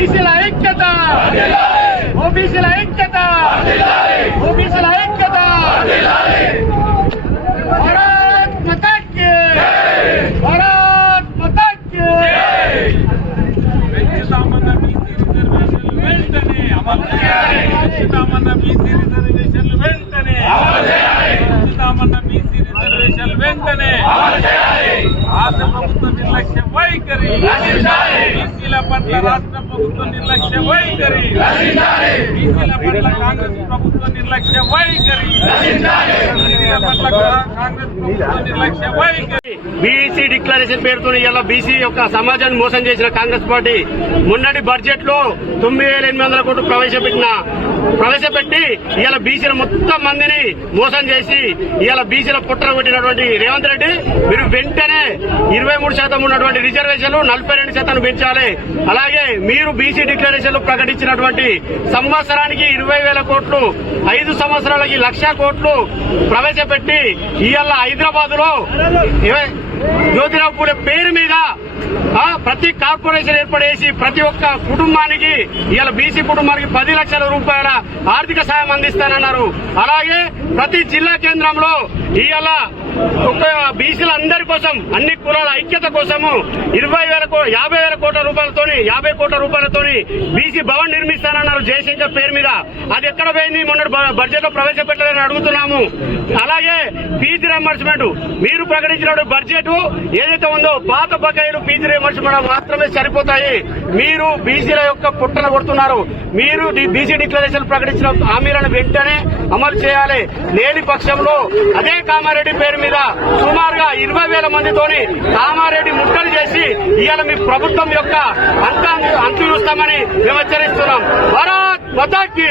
ओबीसीला ऐक्यता ओबीसीला ऐक्यता ओबीसीला ऐक्यता भारत माता के भारत माता के सामान्य बीसी रिजर्वेशन वेल्टने आम्हाला सामान्य बीसी रिजर्वेशन वेल्ट రాష్ట్ర ప్రభుత్వ నిర్లక్ష్య వైఖరి బీసీల పట్ల కాంగ్రెస్ ప్రభుత్వ నిర్లక్ష్య వైఖరి కాంగ్రెస్ ప్రభుత్వ నిర్లక్ష్య వైఖరి బీసీ డిక్లరేషన్ పేరుతో ఇలా బీసీ యొక్క సమాజాన్ని మోసం చేసిన కాంగ్రెస్ పార్టీ మొన్నటి బడ్జెట్లో తొమ్మిది వేల ఎనిమిది వందల కోట్లు ప్రవేశపెట్టిన ప్రవేశపెట్టి ఇలా బీసీల మొత్తం మందిని మోసం చేసి ఇలా బీసీల పుట్టలు కొట్టినటువంటి రేవంత్ రెడ్డి వెంటనే ఇరవై మూడు శాతం ఉన్నటువంటి రిజర్వేషన్లు నలభై రెండు శాతం పెంచాలి. అలాగే మీరు బీసీ డిక్లరేషన్లు ప్రకటించినటువంటి సంవత్సరానికి ఇరవై వేల కోట్లు ఐదు సంవత్సరాలకి లక్ష కోట్లు ప్రవేశపెట్టి ఇవాళ హైదరాబాద్లో జ్యోతిరావు పూలే పేరు మీద ప్రతి కార్పొరేషన్ ఏర్పడేసి ప్రతి ఒక్క కుటుంబానికి ఇవాళ బీసీ కుటుంబానికి పది లక్షల రూపాయల ఆర్థిక సాయం అందిస్తానన్నారు. అలాగే ప్రతి జిల్లా కేంద్రంలో ఇవాళ కోసం అన్ని కులాల ఐక్యత కోసము ఇరవై వేల యాభై వేల కోట్ల రూపాయలతోని యాభై కోట్ల రూపాయలతోని బీసీ భవన్ నిర్మిస్తానన్నారు జయశంకర్ పేరు మీద. అది ఎక్కడ పోయింది? మొన్న బడ్జెట్లో ప్రవేశపెట్టాలని అడుగుతున్నాము. అలాగే ఫీజు రియంబర్స్మెంట్ మీరు ప్రకటించిన బడ్జెట్ ఏదైతే ఉందో పాత బకాయిలు ఫీజు రియంబర్స్మెంట్ మాత్రమే సరిపోతాయి. మీరు బీసీల యొక్క పుట్టన కొడుతున్నారు. మీరు బీసీ డిక్లరేషన్ ప్రకటించిన హామీలను వెంటనే అమలు చేయాలి. లేని పక్షంలో అదే కామారెడ్డి పేరు మీద సుమారుగా ఇరవై వేల మందితోని కామారెడ్డి ముట్టలు చేసి ఇవాళ మీ ప్రభుత్వం యొక్క అంత అంతు చూస్తామని మేము హెచ్చరిస్తున్నాం. భారత్ మతాకి